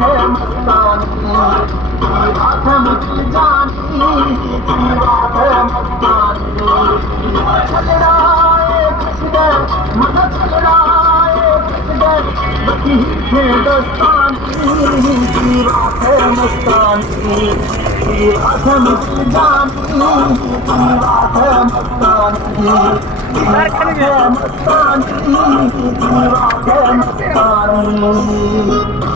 है मस्तानी, रात मिल जानी, रात है मस्तानी। चल रहा है कृष्ण मन, चल रहा है कृष्ण बची है दस्तानी, रात है मस्तानी, रात मिल जानी, रात है मस्तानी, रात है मस्तानी, रात है मस्तानी।